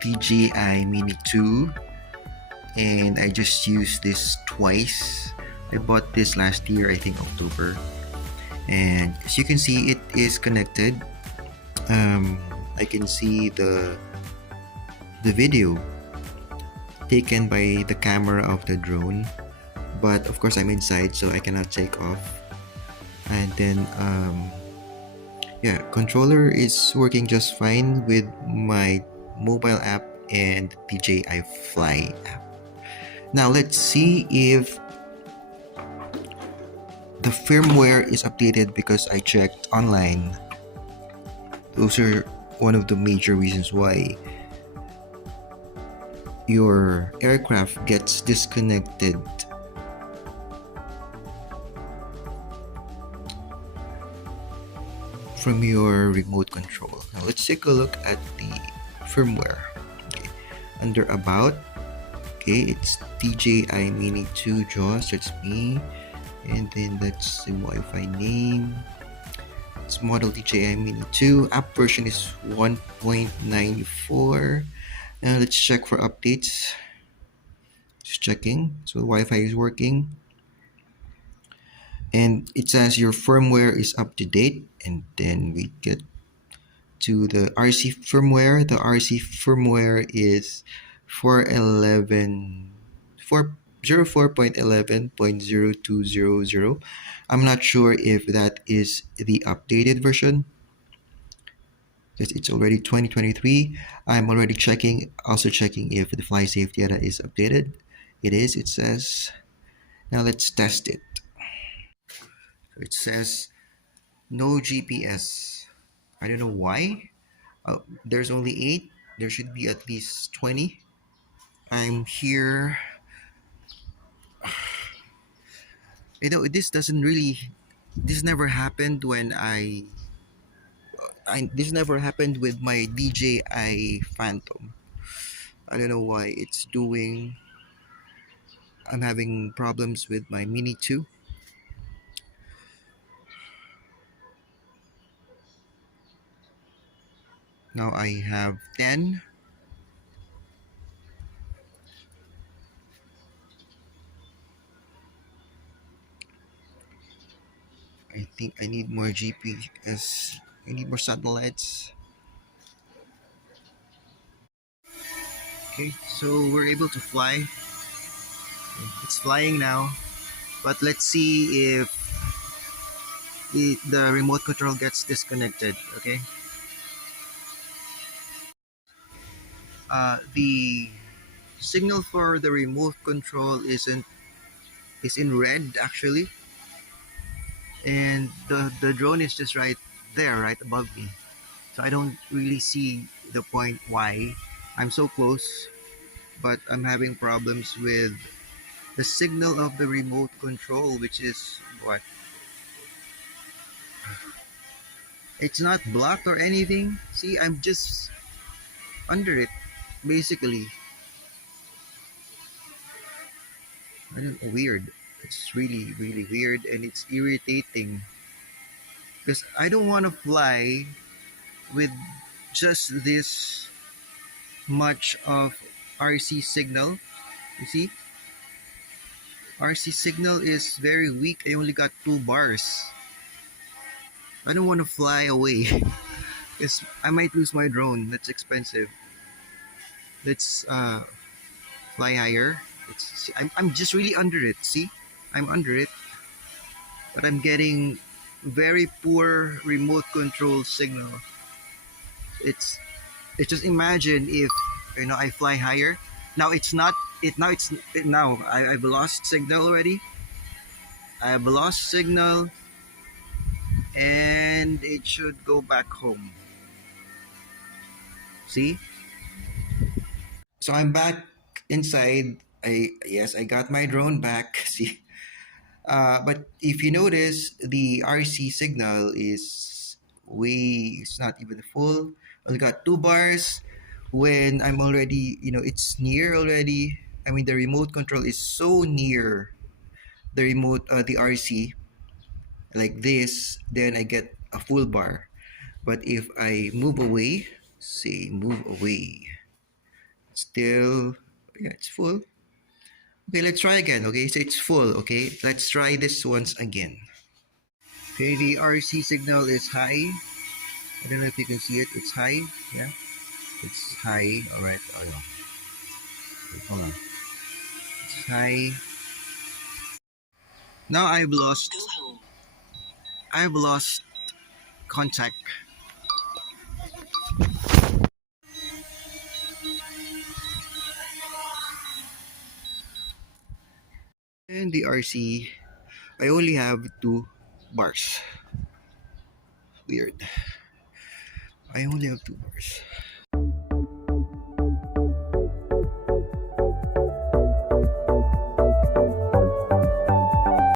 DJI MINI 2, and I just used this twice. I bought this last year, I think October, and as you can see, it is connected. I can see the video taken by the camera of the drone, but of course I'm inside, so I cannot take off. And then yeah, controller is working just fine with my mobile app and DJI Fly app. Now let's see if the firmware is updated, because I checked online. Those are one of the major reasons why your aircraft gets disconnected from your remote control. Now let's take a look at the firmware. Okay. Under About, okay, it's DJI MINI 2 JAWS, that's me, and then that's the Wi-Fi name. It's model DJI MINI 2. App version is 1.94. Now let's check for updates. Just checking. So Wi-Fi is working, and it says your firmware is up to date. And then we get to the RC firmware. The RC firmware is 04.11.0200. I'm not sure if that is the updated version, because it's already 2023. I'm already checking, also checking if the fly safe data is updated. It is, it says. Now let's test it. It says no GPS. I don't know why. There's only 8. There should be at least 20. I'm here. You know, this never happened when this never happened with my DJI Phantom. I don't know why it's doing. I'm having problems with my Mini 2. Now I have 10. I think I need more GPS. I need more satellites. Okay, so we're able to fly. It's flying now. But let's see if the remote control gets disconnected, okay? The signal for the remote control is in red actually, and the drone is just right there, right above me. So I don't really see the point why I'm so close, but I'm having problems with the signal of the remote control, which is what? It's not blocked or anything. See, I'm just under it, basically. I don't know, weird. It's really, really weird, and it's irritating because I don't want to fly with just this much of RC signal. You see, RC signal is very weak. I only got 2 bars. I don't want to fly away because I might lose my drone. That's expensive. Let's fly higher. I'm just really under it. See, I'm under it, but I'm getting very poor remote control signal. It's just imagine if I fly higher. Now it's not it now it's it, now I've lost signal already. I have lost signal, and it should go back home. See? So I'm back inside. I got my drone back. See? But if you notice, the RC signal is it's not even full. I got 2 bars when I'm already, it's near already. I mean, the remote control is so near the RC, like this, then I get a full bar. But if I move away, say move away, Still, yeah, it's full. Okay, let's try again. Okay, so it's full. Okay, let's try this once again. Okay, the RC signal is high. I don't know if you can see it. It's high. Yeah, it's high. All right. Oh no. Wait, hold on. It's high. Now I've lost contact. And the RC, I only have 2 bars. Weird. I only have 2 bars.